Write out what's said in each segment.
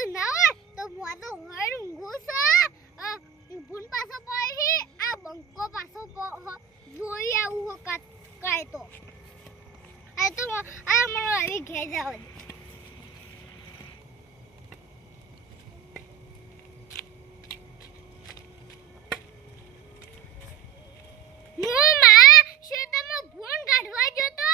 પાછો હોય ઊંઘું છે. ભૂન પાછો પડી, આ બંકો પાછો જોઈ આવું કાય તો. આ તો આ મારો આવી ઘેર જાવ હું માં શેતામાં ભૂન કાઢવા જતો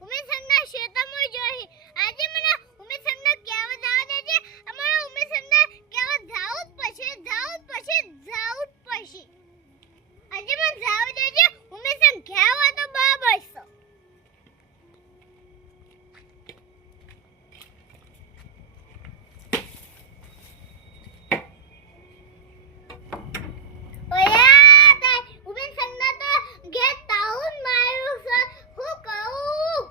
ઉમેશના શેતામાં જોઈ આજે મને ઉમેશના કહેવા જવા દેજે અમારે ઉમેશના કહેવા જાવું જ પછી જાવું જ પછી જાવું જ પછી આજે મને જાવ દેજે ઉમેશન કહેવા તો બરાબર છે ઓયા તાય ઉમેશના તો ઘેર તાઉન માર્યું છે હું કહું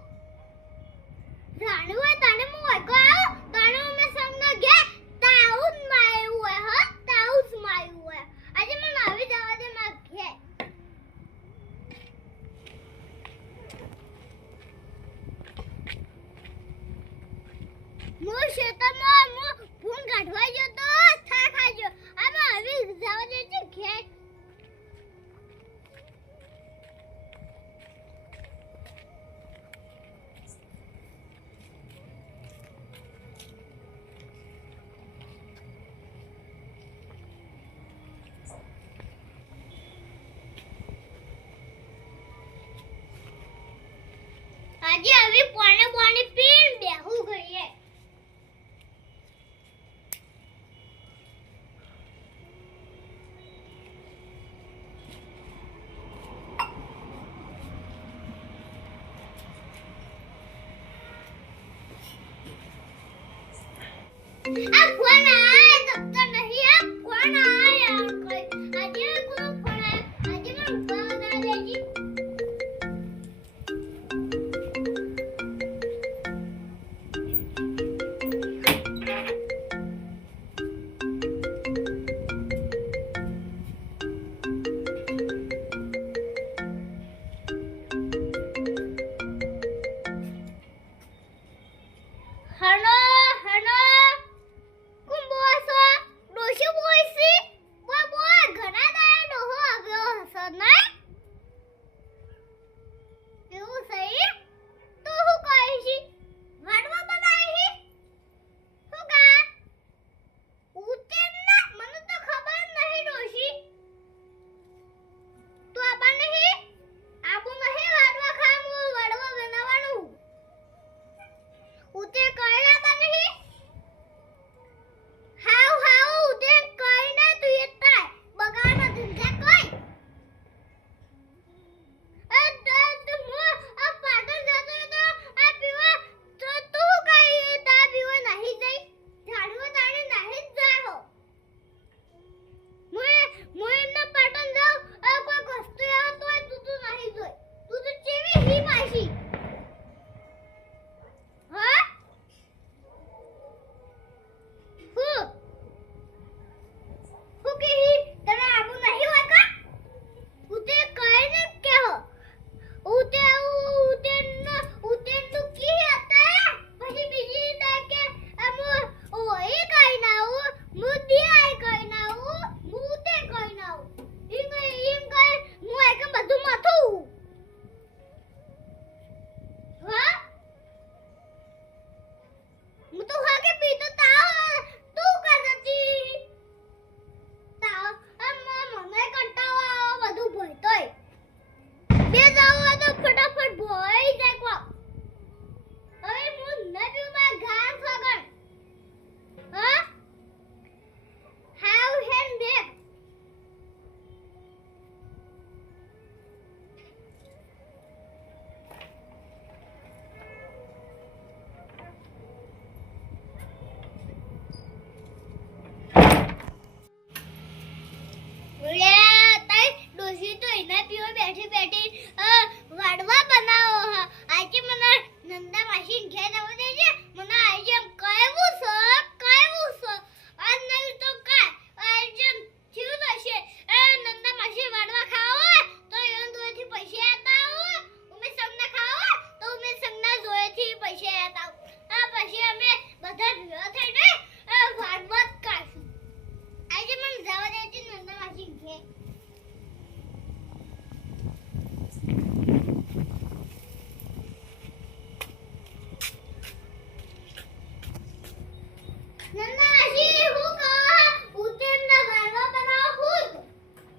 જાણવું હોય તને હું ઓળખો આવું તને ઉમેશના ઘેર તાઉન માર્યું હોય હો તાઉસ માર્યું હોય આજે મને આવી જવા દે મારા ઘેર હું શેતરમાં હું ફોન કાઢવા ગયો તો થા ખાજો આમાં આવી જવા દે છે ઘેર. આજે હવે પોણે પાણી પીને આ ફોન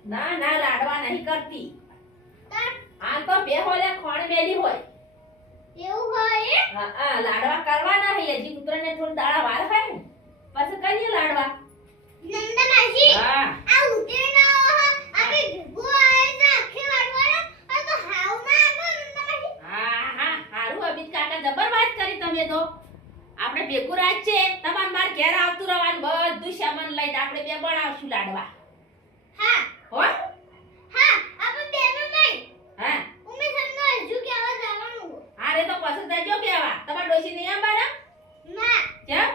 ના ના લાડવા નહીં કરતી. આમ આ તો બે હોય ખોણ મેલી હોય. એવું હોય હા હા લાડવા કરવાના હે હજી ઉતરને થોડું દાડા વાર હોય ને પછી કરીએ લાડવા. નંદનાજી હા. આ ઉતેરના આપણે ભેગું આવે છે આખે વાળવાનો આ તો હાવ ના આગળ નંદનાજી હા હા હારું અમિત કાકા જબર વાત કરી તમે તો. આપણે ભેગું રાજ છે તમાર માર ઘેર આવતું રહેવાનું બધું સામાન લઈને આપણે બે બનાવશું લાડવા હા હો હા આપણે બેનો નહીં હા ઉમે સંગો હજુ કેવા જવાનું હારે તો પસંદ જજો કેવા તમાર ડોશી નહીં આંબાના ના કેમ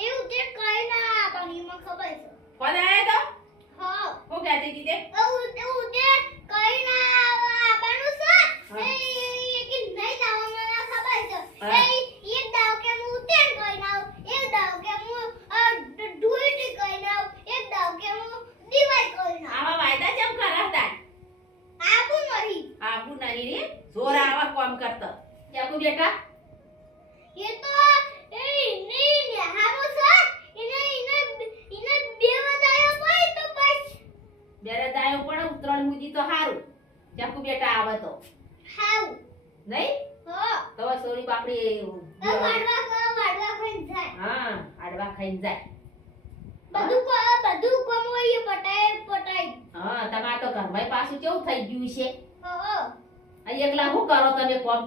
એવું તે કઈ ના આપણી માં ખબર છે કોણ આયા તો હા હું કહેતી હતી તે એવું એવું તે કઈ ના આપવાનું છે હા. એ એ કે નહીં લાવવા મને ખબર છે હા. એ એક દાવ કે હું ઉતેન કઈ ના આવું, એક દાવ કે હું અ, ઢ- ઢૂંઢી કઈ ના આવું, એક દાવ કે હું દિવાઈ કઈ ના આવા વાયદા કેમ કરાતા આવું. આવું નહીં આવું નહીં રે જોર આવા કામ કરતા. જાકુ બેટા? એ તો એ નહીં ને હારો છે. એને એને એને બે વધાયો હોય તો બસ. બેરે દાયો પડે ઉતરણ મુજી તો હારું. જાકુ બેટા આવે તો. હાવ નહીં? હો. તો સોરી બાપડી વાડવા કો વાડવા ખાઈ જાય. હા આડવા ખાઈ જાય. બધું કો બધું કોમ હોય પટાય પટાય. હા તમાર તો ઘરમાં પાછું કેવું થઈ ગયું છે? હો. આ એકલા શું કરો તમે કોમ?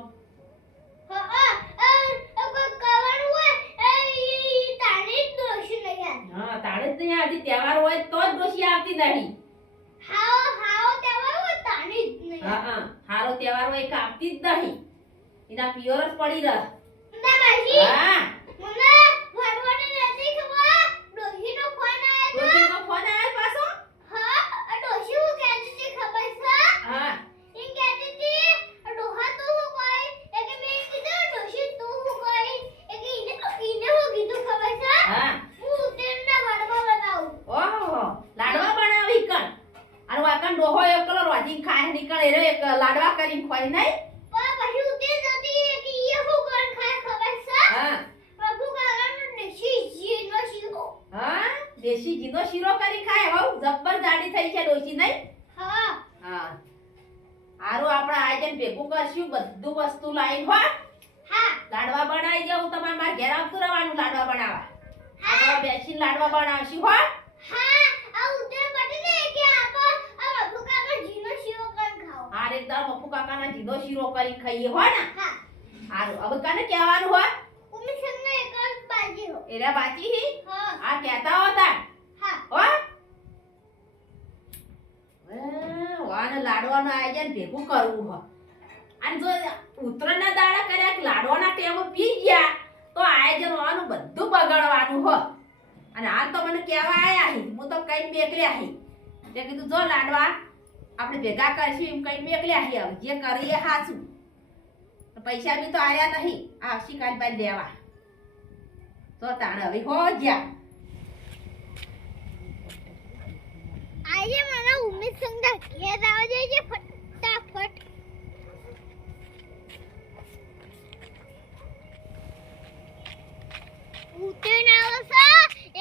હો તાણી જ નહીં આવતી તહેવાર હોય તો જ ડોશી આવતી નહીં. હાઓ હાઓ તેવા હોય તાણી જ નહીં. હા હા હારો તહેવાર હોય કે આવતી જ નહીં. એના પિયોર જ પડી રહ. ના માસી. હા મને વાડવાને નથી ખબર ડોશીનો ફોન આવ્યો ડોશીનો ફોન આવ્યો પાછો હા આ ડોશી હું કહેતી હતી ખબર છે હા એમ કહેતી હતી ડોહા તું હું કોઈ એ કે મેં કીધું ડોશી તું હું કોઈ એ કે ઈને ઈને હું કીધું ખબર છે હા હું તેના વાડવા બનાવું ઓહો લાડવા બનાવી કણ અને વાકણ ડોહો એકલો રોજી ખાય નીકળે રે એક લાડવા કરીને ખોઈ નહીં પણ પછી ઉતેર જતી એ કે ઈ હું કોણ ખાય ખબર છે હા. પ્રભુ કાકાનો દેશી ઘીનો શીરો. કરી ખાય. હવ જબ્બર જાડી થઈ છે ડોશી નહીં હા. હા. હારું આપણે આયોજન ભેગું કરશું. બધું વસ્તુ લાવી હો. હા. લાડવા બનાવી દઉં. તમારે મારે ઘેર આવતું રહેવાનું લાડવા બનાવવા. હા. આપણે બેસીને લાડવા બનાવશું હો. હા આ ઉતેર પટી ને કે આપો આ પ્રભુ કાકા જીનો શીરો કોણ ખાઓ તાર મફુ કાકાના ઘીનો શીરો કરી ખાઈએ હો ને? હા. હારું હવે કને કહેવાનું હો ઉમી સંગને એક જ બાજી હો. એરા બાજી હી? હા. આ કહેતા હોતા હા. હો? એ, વાને લાડવાનું આયોજન ભેગું કરવું હો. અને જો ઉત્તરના દાડા કર્યા લાડવાના ટેમ પી ગયા તો આયોજન હોવાનું બધું બગાડવાનું હો. અને હાલ તો મને કહેવા આયા હું તો કઈ બેકરી આહી તે કીધું જો લાડવા આપણે ભેગા કરશું એમ કઈ મેકલ્યા હી હવે જે કરીએ હાચું. પૈસા બી તો આયા નહીં. આવશી કાલ બાદ લેવા. તો તાણે હવે હો જ્યાં. આજે મને ઉમેશ સંગના ઘેર આવજે ફટાફટ ઉતેન આવે છે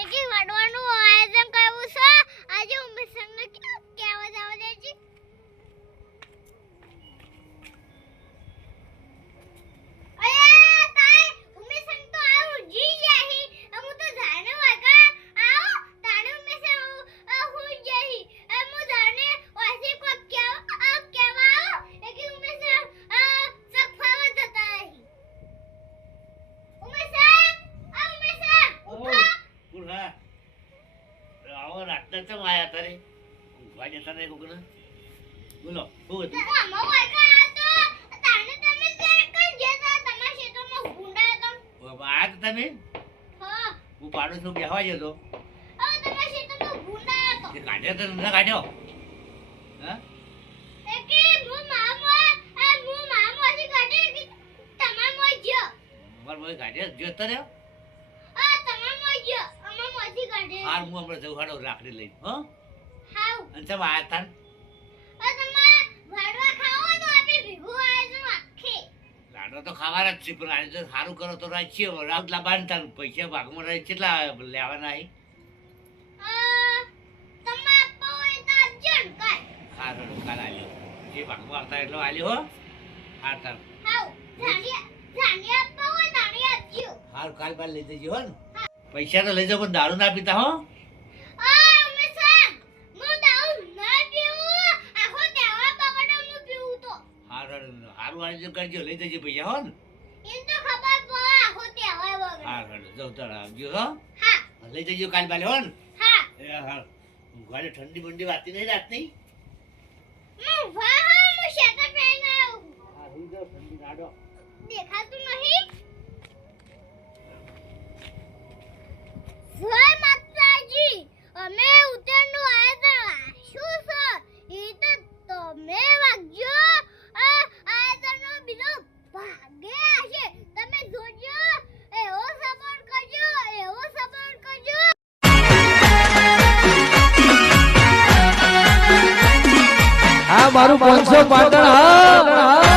એકે વાડવાનું આયોજન કરવું છે આજે ઉમેશ સંગને કહેવા જવા દે છે અયા તાય ઉમેશ સંગ તો આવું જી જાહી હું તો જાણે વાગા આવો તાણે ઉમેશ હું જઈ હું જાણે વાસી કો કેવા કેવા આવો એકે ઉમેશ સફાવા જતા રહી ઉમેશ આ ઉમેશ ઉઠા ઉઠા આવો આયા તારે? ઊંઘવા જતા રહે કોકને? બોલો શું હતું? આમાં વાગા આ તો તાણે તમે હા. હું પાડોશમાં બેહવા જતો કાઢ્યો તો ના કાઢ્યો? હા? ભાઈ કાઢ્યો જોતો રહ્યો આ તમાર મોય જો અમાર મોયથી કાઢે હાર હું હમણાં જઉં હાડો રાખડી લઈને હો? અને તમે આ ભાડવા ખાવો તો ખાવાના જ છે પણ આજે સારું કરો તો રાખીએ. રાત લાવવાનું તાર પૈસા ભાગમાં રહે કેટલા લેવાના કાંઈ. સારું કાલ. આલ્યો. જે ભાગમાં આવતા એટલો આલ્યો હો? હા તાર. હારું કાલ બાર લઈ જજો હો ને. પૈસા તો લઈ જાઓ પણ દારૂ ના પીતા હો. હું હું હારું આયોજન કરજો લઈ જજો પૈસા હો ને. એમ તો ખબર પડે આખો તહેવાર બગડે. હારું હારું. જાઉં આવજો હો. લઈ જજો કાલ બાલે હો ને. હા. હા. ઊંઘવાને ઠંડી બંડી વાતી નહીં રાત નહીં. હું હું. હા હું દેખાતું નહીં? જય માતાજી. અમે ઉત્તરનું આયોજન શું છે. એ તો તમે વાગજો. આ આયોજનનો બીજો ભાગે હશે. તમે જોજો. એવો સપોર્ટ કરજો. એવો સપોર્ટ કરજો. આ મારું પાંચસો પાટણ, હા.